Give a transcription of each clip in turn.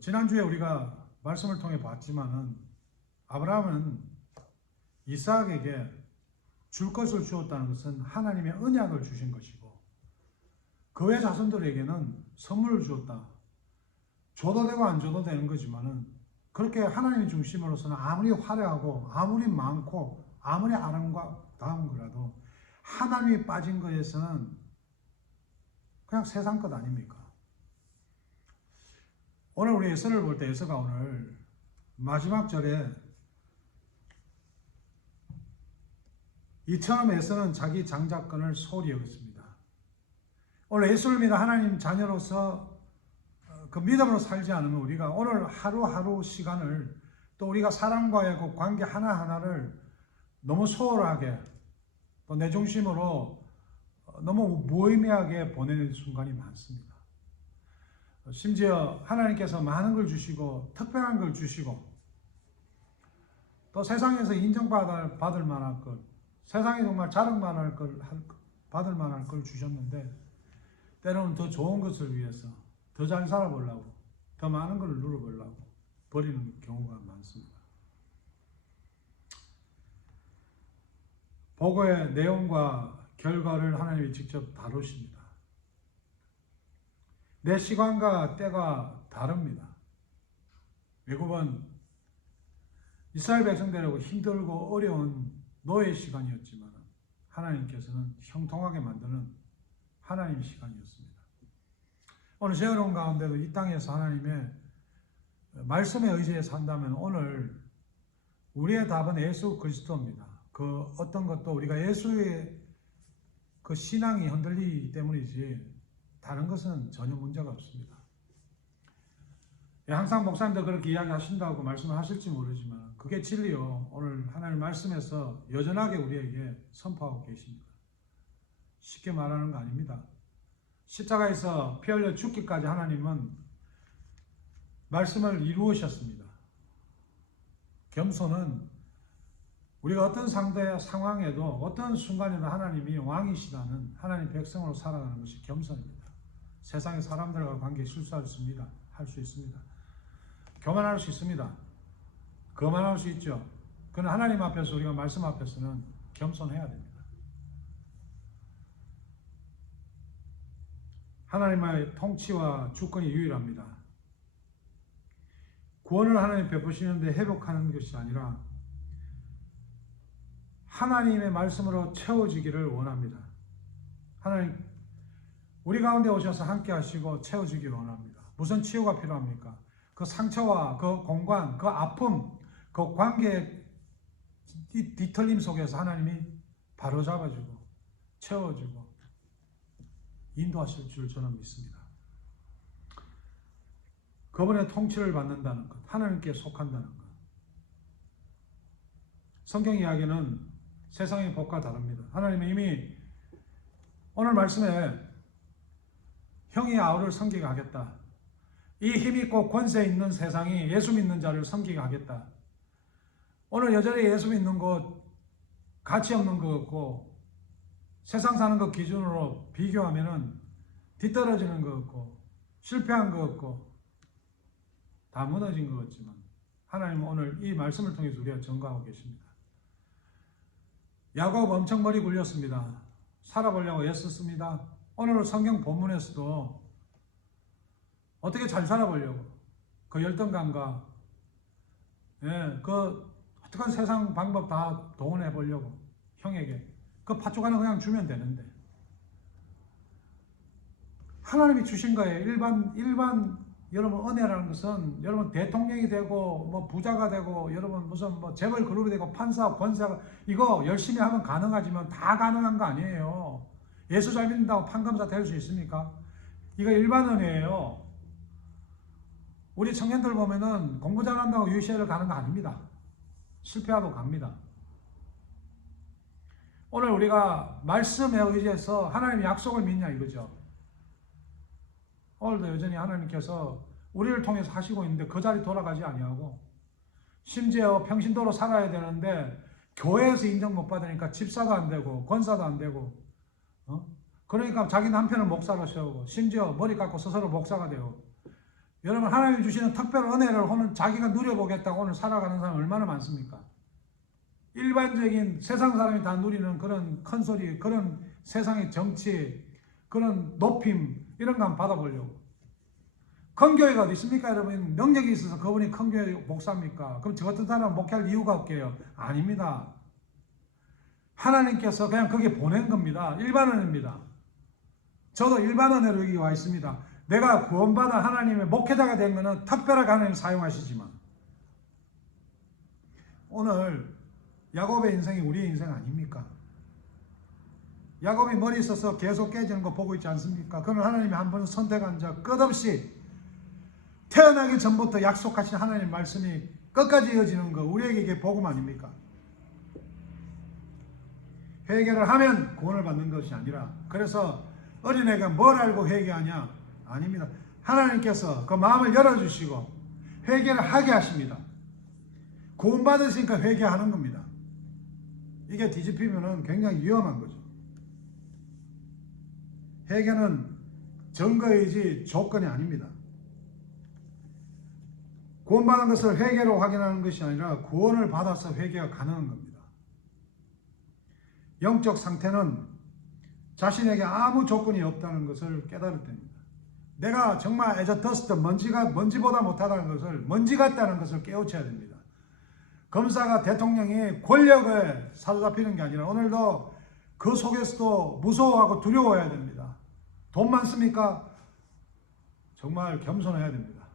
지난주에 우리가 말씀을 통해 봤지만은 아브라함은 이삭에게 줄 것을 주었다는 것은 하나님의 언약을 주신 것이고 그 외 자손들에게는 선물을 주었다. 줘도 되고 안 줘도 되는 거지만은 그렇게 하나님의 중심으로서는 아무리 화려하고 아무리 많고 아무리 아름다운 거라도 하나님이 빠진 거에서는 그냥 세상 것 아닙니까? 오늘 우리 에서를 볼 때 에서가 오늘 마지막 절에 이처럼 에서는 자기 장자권을 소홀히 여겼습니다. 오늘 예수를 믿어 하나님 자녀로서 그 믿음으로 살지 않으면 우리가 오늘 하루하루 시간을 또 우리가 사람과의 그 관계 하나하나를 너무 소홀하게 또 내 중심으로 너무 무의미하게 보내는 순간이 많습니다. 심지어 하나님께서 많은 걸 주시고 특별한 걸 주시고 또 세상에서 인정받을 만한 것, 세상에 정말 받을 만한 걸 주셨는데 때로는 더 좋은 것을 위해서 더 잘 살아보려고 더 많은 걸 누려보려고 버리는 경우가 많습니다. 보고의 내용과 결과를 하나님이 직접 다루십니다. 내 시간과 때가 다릅니다. 외국은 이스라엘 백성들하고 힘들고 어려운 노예 시간이었지만 하나님께서는 형통하게 만드는 하나님의 시간이었습니다. 오늘 제 어려운 가운데도 이 땅에서 하나님의 말씀에 의지해 산다면 오늘 우리의 답은 예수 그리스도입니다. 그 어떤 것도 우리가 예수의 그 신앙이 흔들리기 때문이지 다른 것은 전혀 문제가 없습니다. 항상 목사님도 그렇게 이야기하신다고 말씀을 하실지 모르지만 그게 진리요. 오늘 하나님 말씀에서 여전하게 우리에게 선포하고 계십니다. 쉽게 말하는 거 아닙니다. 십자가에서 피 흘려 죽기까지 하나님은 말씀을 이루으셨습니다. 겸손은 우리가 어떤 상황에도 어떤 순간에도 하나님이 왕이시다는 하나님 백성으로 살아가는 것이 겸손입니다. 세상의 사람들과 관계에 실수할 수 있습니다. 할 수 있습니다. 교만할 수 있습니다. 거만할 수 있죠. 그러나 하나님 앞에서 우리가 말씀 앞에서는 겸손해야 됩니다. 하나님의 통치와 주권이 유일합니다. 구원을 하나님 베푸시는데 회복하는 것이 아니라 하나님의 말씀으로 채워지기를 원합니다. 하나님, 우리 가운데 오셔서 함께 하시고 채워지기를 원합니다. 무슨 치유가 필요합니까? 그 상처와 그 공간, 그 아픔, 그 관계의 뒤틀림 속에서 하나님이 바로잡아주고 채워주고 인도하실 줄 저는 믿습니다. 그분의 통치를 받는다는 것, 하나님께 속한다는 것. 성경 이야기는 세상의 법과 다릅니다. 하나님은 이미 오늘 말씀에 형이 아우를 섬기게 하겠다. 이 힘있고 권세 있는 세상이 예수 믿는 자를 섬기게 하겠다. 오늘 여전히 예수 믿는 것 가치 없는 것 같고 세상 사는 것 기준으로 비교하면은 뒤떨어지는 것 같고 실패한 것 같고 다 무너진 것 같지만 하나님은 오늘 이 말씀을 통해서 우리가 증거하고 계십니다. 야곱 엄청 머리 굴렸습니다. 살아보려고 애썼습니다. 오늘 성경 본문에서도 어떻게 잘 살아보려고 그 열등감과 그 어떡한 세상 방법 다 동원해 보려고 형에게 그 팥죽 하나 그냥 주면 되는데 하나님이 주신 거예요. 일반 여러분 은혜라는 것은 여러분 대통령이 되고 뭐 부자가 되고 여러분 무슨 뭐 재벌 그룹이 되고 판사 권사가 이거 열심히 하면 가능하지만 다 가능한 거 아니에요. 예수 잘 믿는다고 판검사 될 수 있습니까? 이거 일반 은혜예요. 우리 청년들 보면은 공부 잘한다고 UCL을 가는 거 아닙니다. 실패하고 갑니다. 오늘 우리가 말씀에 의지해서 하나님의 약속을 믿냐 이거죠. 오늘도 여전히 하나님께서 우리를 통해서 하시고 있는데 그 자리 돌아가지 아니하고 심지어 평신도로 살아야 되는데 교회에서 인정 못 받으니까 집사도 안 되고 권사도 안 되고 그러니까 자기 남편을 목사로 세우고 심지어 머리 깎고 스스로 목사가 되고 여러분, 하나님 주시는 특별 은혜를 오늘 자기가 누려보겠다고 오늘 살아가는 사람 얼마나 많습니까? 일반적인 세상 사람이 다 누리는 그런 큰 소리, 그런 세상의 정치, 그런 높임, 이런 거 한번 받아보려고. 큰 교회가 어디 있습니까? 여러분, 능력이 있어서 그분이 큰 교회 목사입니까? 그럼 저 같은 사람은 목회할 이유가 없게요? 아닙니다. 하나님께서 그냥 거기에 보낸 겁니다. 일반 은혜입니다. 저도 일반 은혜로 여기 와 있습니다. 내가 구원받아 하나님의 목회자가 된 것은 특별하게 하나님 사용하시지만, 오늘 야곱의 인생이 우리의 인생 아닙니까? 야곱이 머리 있어서 계속 깨지는 거 보고 있지 않습니까? 그러면 하나님이 한 번 선택한 자 끝없이 태어나기 전부터 약속하신 하나님 말씀이 끝까지 이어지는 거, 우리에게 이게 복음 아닙니까? 회개를 하면 구원을 받는 것이 아니라, 그래서 어린애가 뭘 알고 회개하냐? 아닙니다. 하나님께서 그 마음을 열어주시고 회개를 하게 하십니다. 구원받으시니까 회개하는 겁니다. 이게 뒤집히면 굉장히 위험한 거죠. 회개는 증거이지 조건이 아닙니다. 구원받은 것을 회개로 확인하는 것이 아니라 구원을 받아서 회개가 가능한 겁니다. 영적 상태는 자신에게 아무 조건이 없다는 것을 깨달을 때입니다. 내가 정말 as a dust, 먼지보다 못하다는 것을, 먼지 같다는 것을 깨우쳐야 됩니다. 검사가 대통령이 권력을 사로잡히는 게 아니라 오늘도 그 속에서도 무서워하고 두려워해야 됩니다. 돈 많습니까? 정말 겸손해야 됩니다.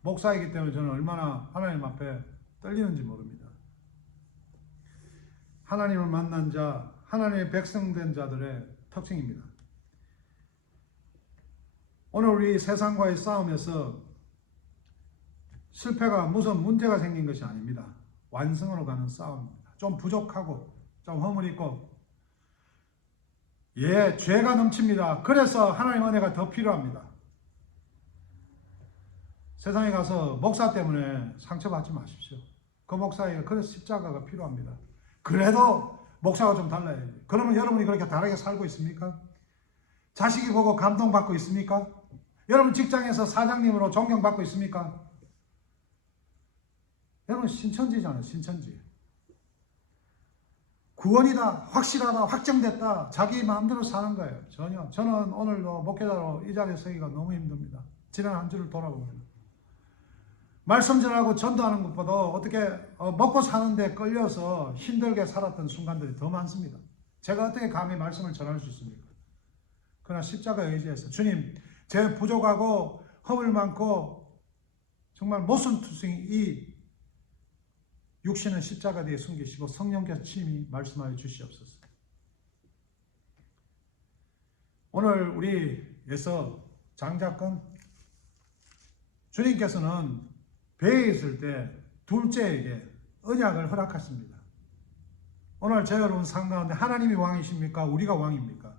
목사이기 때문에 저는 얼마나 하나님 앞에 떨리는지 모릅니다. 하나님을 만난 자, 하나님의 백성된 자들의 특징입니다. 오늘 우리 세상과의 싸움에서 실패가 무슨 문제가 생긴 것이 아닙니다. 완성으로 가는 싸움입니다. 좀 부족하고 좀 허물 있고, 죄가 넘칩니다. 그래서 하나님의 은혜가 더 필요합니다. 세상에 가서 목사 때문에 상처받지 마십시오. 그 목사에게 그래서 십자가가 필요합니다. 그래도 목사가 좀 달라야죠. 그러면 여러분이 그렇게 다르게 살고 있습니까? 자식이 보고 감동받고 있습니까? 여러분 직장에서 사장님으로 존경받고 있습니까? 여러분 신천지잖아요. 신천지. 구원이다, 확실하다, 확정됐다, 자기 마음대로 사는 거예요. 전혀. 저는 오늘도 목회자로 이 자리에 서기가 너무 힘듭니다. 지난 한 주를 돌아보면. 말씀 전하고 전도하는 것보다 어떻게 먹고 사는데 끌려서 힘들게 살았던 순간들이 더 많습니다. 제가 어떻게 감히 말씀을 전할 수 있습니까? 그러나 십자가에 의지해서 주님, 제 부족하고 허물 많고 정말 모순투성이 이 육신은 십자가 뒤에 숨기시고 성령께서 친히 말씀하여 주시옵소서. 오늘 우리에서 장자권, 주님께서는 배에 있을 때 둘째에게 언약을 허락하십니다. 오늘 저 여러분 상가운데 하나님이 왕이십니까? 우리가 왕입니까?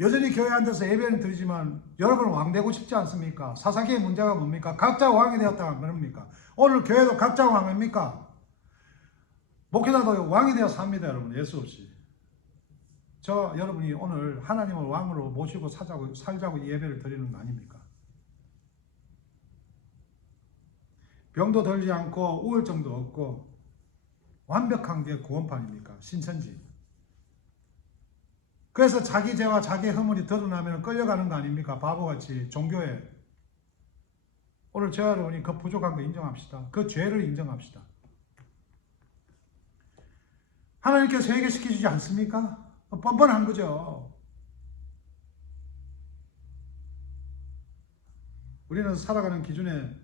여전히 교회 앉아서 예배는 드리지만 여러분 왕 되고 싶지 않습니까? 사사기의 문제가 뭡니까? 각자 왕이 되었다가 그럽니까? 오늘 교회도 각자 왕입니까? 목회자도 왕이 되어 삽니다, 여러분. 예수 없이. 여러분이 오늘 하나님을 왕으로 모시고 살자고 예배를 드리는 거 아닙니까? 병도 들지 않고 우울증도 없고 완벽한 게 구원판입니까? 신천지. 그래서 자기 죄와 자기 허물이 드러나면 끌려가는 거 아닙니까? 바보같이 종교에. 오늘 저 여러분이 그 부족한 거 인정합시다. 그 죄를 인정합시다. 하나님께서 회개시키지 않습니까? 뻔뻔한 거죠. 우리는 살아가는 기준에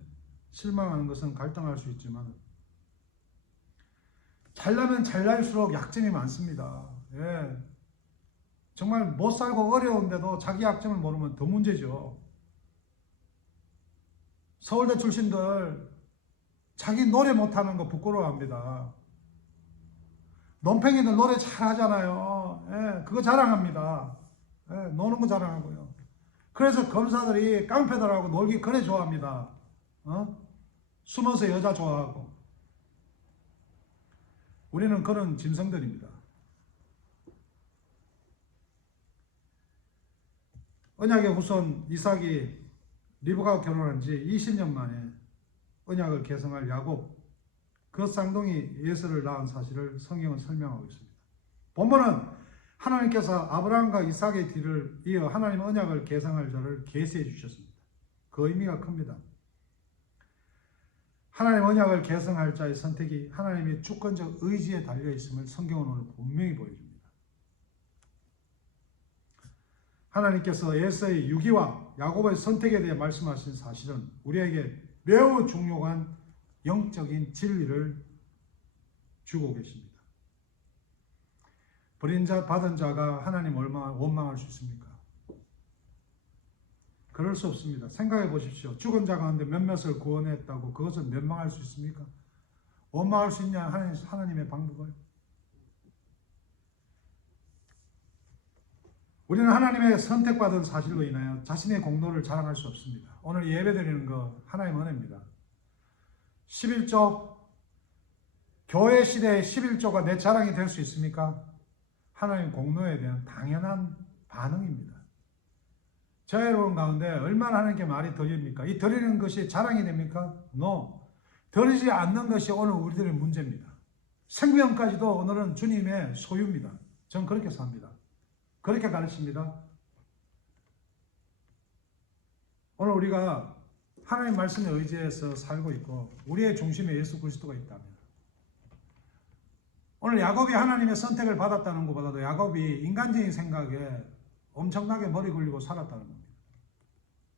실망하는 것은 갈등할 수 있지만 잘나면 잘날수록 약점이 많습니다. 정말 못 살고 어려운데도 자기 약점을 모르면 더 문제죠. 서울대 출신들 자기 노래 못하는 거 부끄러워합니다. 논팽이들 노래 잘하잖아요. 그거 자랑합니다. 노는 거 자랑하고요. 그래서 검사들이 깡패들하고 놀기 그래 좋아합니다. 숨어서 여자 좋아하고. 우리는 그런 짐승들입니다. 언약의 후손 이삭이 리브가 결혼한 지 20년 만에 언약을 개성할 야곱, 그 쌍둥이 예수를 낳은 사실을 성경은 설명하고 있습니다. 본문은 하나님께서 아브라함과 이삭의 뒤를 이어 하나님 언약을 개성할 자를 계시해 주셨습니다. 그 의미가 큽니다. 하나님 언약을 개성할 자의 선택이 하나님의 주권적 의지에 달려 있음을 성경은 오늘 분명히 보여줍니다. 하나님께서 에서의 유기와 야곱의 선택에 대해 말씀하신 사실은 우리에게 매우 중요한 영적인 진리를 주고 계십니다. 버린 자, 받은 자가 하나님 얼마나 원망할 수 있습니까? 그럴 수 없습니다. 생각해 보십시오. 죽은 자 가운데 몇몇을 구원했다고 그것을 멸망할 수 있습니까? 원망할 수 있냐? 하나님의 방법을. 우리는 하나님의 선택받은 사실로 인하여 자신의 공로를 자랑할 수 없습니다. 오늘 예배드리는 거 하나님의 은혜입니다. 11조, 교회 시대의 11조가 내 자랑이 될 수 있습니까? 하나님 공로에 대한 당연한 반응입니다. 저 여러분 가운데 얼마나 하나님께 말이 드립니까? 이 드리는 것이 자랑이 됩니까? No. 드리지 않는 것이 오늘 우리들의 문제입니다. 생명까지도 오늘은 주님의 소유입니다. 저는 그렇게 삽니다. 그렇게 가르칩니다. 오늘 우리가 하나님 말씀에 의지해서 살고 있고 우리의 중심에 예수 그리스도가 있다면 오늘 야곱이 하나님의 선택을 받았다는 것보다도 야곱이 인간적인 생각에 엄청나게 머리 굴리고 살았다는 겁니다.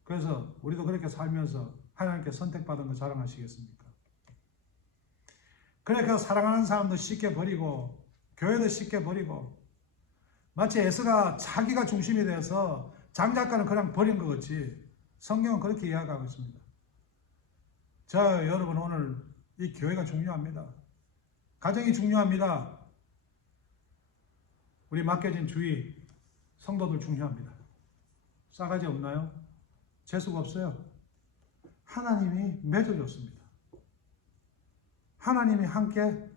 그래서 우리도 그렇게 살면서 하나님께 선택받은 거 자랑하시겠습니까? 그러니까 사랑하는 사람도 쉽게 버리고 교회도 쉽게 버리고 마치 에스가 자기가 중심이 돼서 장작가는 그냥 버린 것 같이 성경은 그렇게 이야기하고 있습니다. 자, 여러분 오늘 이 교회가 중요합니다. 가정이 중요합니다. 우리 맡겨진 주위 성도들 중요합니다. 싸가지 없나요? 재수가 없어요. 하나님이 맺어줬습니다. 하나님이 함께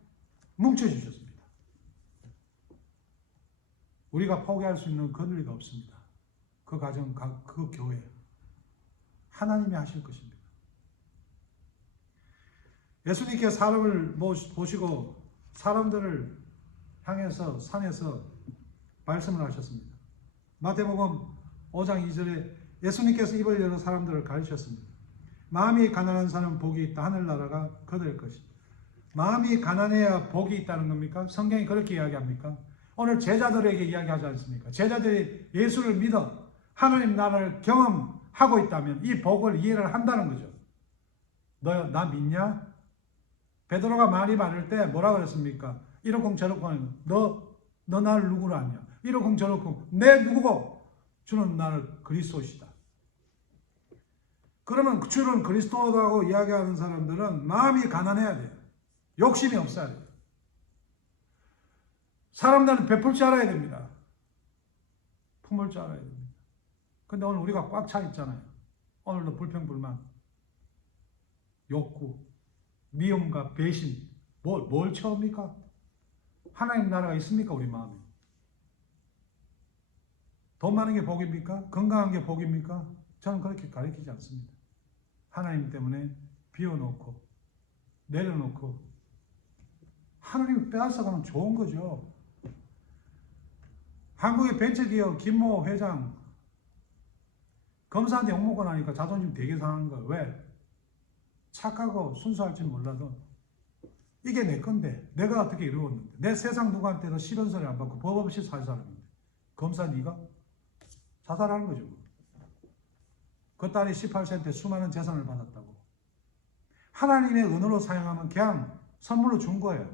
뭉쳐주셨습니다. 우리가 포기할 수 있는 권리가 없습니다. 그 가정, 그 교회 하나님이 하실 것입니다. 예수님께 사람을 보시고 사람들을 향해서 산에서 말씀을 하셨습니다. 마태복음 5장 2절에 예수님께서 입을 열어 사람들을 가르치셨습니다. 마음이 가난한 사람은 복이 있다. 하늘나라가 그들 것이다. 마음이 가난해야 복이 있다는 겁니까? 성경이 그렇게 이야기합니까? 오늘 제자들에게 이야기하지 않습니까? 제자들이 예수를 믿어 하나님 나라를 경험하고 있다면 이 복을 이해를 한다는 거죠. 너 나 믿냐? 베드로가 말이 많을 때 뭐라 그랬습니까? 이러쿵 저러쿵 너 나를 누구로 아냐? 이러쿵 저러쿵 내 누구고? 주는 나를 그리스도시다. 그러면 주는 그리스도라고 이야기하는 사람들은 마음이 가난해야 돼요. 욕심이 없어야 돼요. 사람들은 베풀 줄 알아야 됩니다. 품을 줄 알아야 됩니다. 근데 오늘 우리가 꽉 차 있잖아요. 오늘도 불평불만, 욕구, 미움과 배신, 뭘 채웁니까? 하나님 나라가 있습니까? 우리 마음에. 돈 많은 게 복입니까? 건강한 게 복입니까? 저는 그렇게 가르치지 않습니다. 하나님 때문에 비워놓고 내려놓고 하나님을 빼앗아가면 좋은 거죠. 한국의 벤처기업 김모 회장 검사한테 욕먹고 나니까 자존심 되게 상한 거예요. 왜? 착하고 순수할지 몰라도 이게 내 건데 내가 어떻게 이루었는데 내 세상 누구한테도 싫은 소리 안 받고 법 없이 살 사람인데 검사 네가 자살하는 거죠. 그 딸이 18세한테 수많은 재산을 받았다고. 하나님의 은혜로 사용하면 그냥 선물로 준 거예요.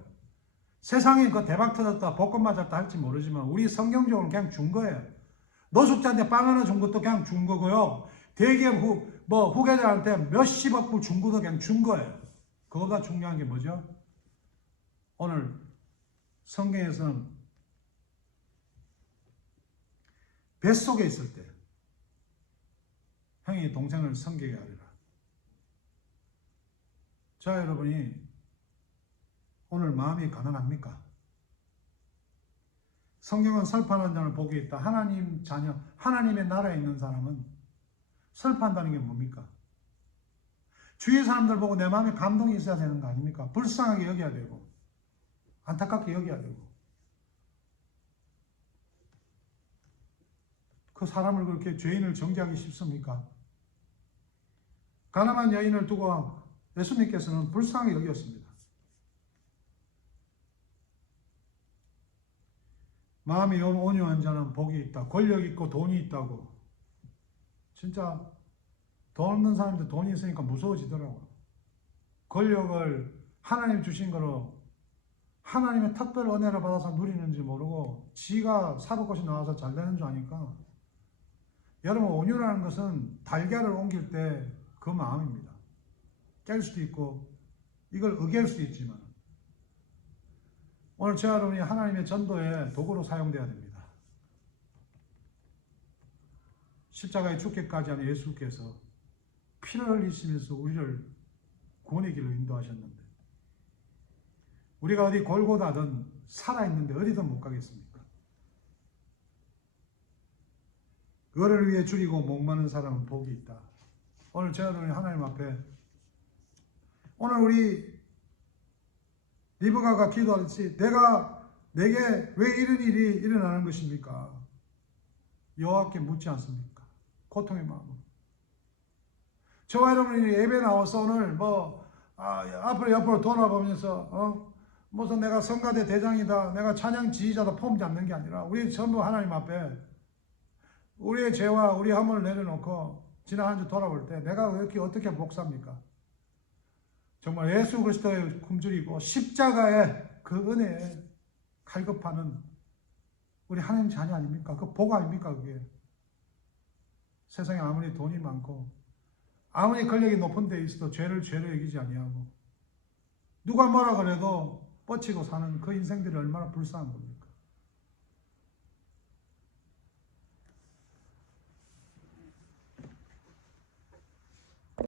세상에 그 대박 터졌다 복권 맞았다 할지 모르지만 우리 성경적으로 그냥 준 거예요. 노숙자한테 빵 하나 준 것도 그냥 준 거고요. 대기업 후계자한테 몇십억 불 준 것도 그냥 준 거예요. 그거보다 중요한 게 뭐죠? 오늘 성경에서는 뱃속에 있을 때 형이 동생을 섬기게 하리라. 자, 여러분이 오늘 마음이 가난합니까? 성경은 설판한 자는 복이 있다. 하나님 자녀, 하나님의 나라에 있는 사람은 슬퍼한다는 게 뭡니까? 주위 사람들 보고 내 마음에 감동이 있어야 되는 거 아닙니까? 불쌍하게 여겨야 되고 안타깝게 여겨야 되고 그 사람을 그렇게 죄인을 정죄하기 쉽습니까? 가늠한 여인을 두고 예수님께서는 불쌍하게 여겼습니다. 마음이 온유한 자는 복이 있다. 권력 있고 돈이 있다고. 진짜 돈 없는 사람들 돈이 있으니까 무서워지더라고요. 권력을 하나님 주신 거로 하나님의 특별 은혜를 받아서 누리는지 모르고 지가 사법고시 나와서 잘 되는 줄 아니까. 여러분, 온유라는 것은 달걀을 옮길 때 그 마음입니다. 깰 수도 있고 이걸 어길 수도 있지만 오늘 저와 여러분이 하나님의 전도의 도구로 사용되어야 됩니다. 십자가에 죽기까지 하는 예수께서 피를 흘리시면서 우리를 구원의 길로 인도하셨는데 우리가 어디 골고다든 살아있는데 어디든 못 가겠습니까? 그거를 위해 줄이고 목마른 사람은 복이 있다. 오늘 저와 여러분이 하나님 앞에 오늘 우리 리브가가 기도하듯이 내게 왜 이런 일이 일어나는 것입니까? 여호와께 묻지 않습니까? 고통의 마음으로. 저와 여러분이 예배 나와서 오늘 앞으로 옆으로 돌아보면서 무슨 내가 성가대 대장이다, 내가 찬양 지휘자다 폼 잡는 게 아니라 우리 전부 하나님 앞에 우리의 죄와 우리 허물을 내려놓고 지난 한 주 돌아볼 때 내가 이렇게 어떻게 복삽니까? 정말 예수 그리스도의 굶주리고 십자가의 그 은혜에 갈급하는 우리 하나님 자녀 아닙니까? 그 복 아닙니까? 그게 세상에 아무리 돈이 많고 아무리 권력이 높은 데 있어도 죄를 죄로 여기지 아니하고 누가 뭐라 그래도 뻗치고 사는 그 인생들이 얼마나 불쌍한 겁니까?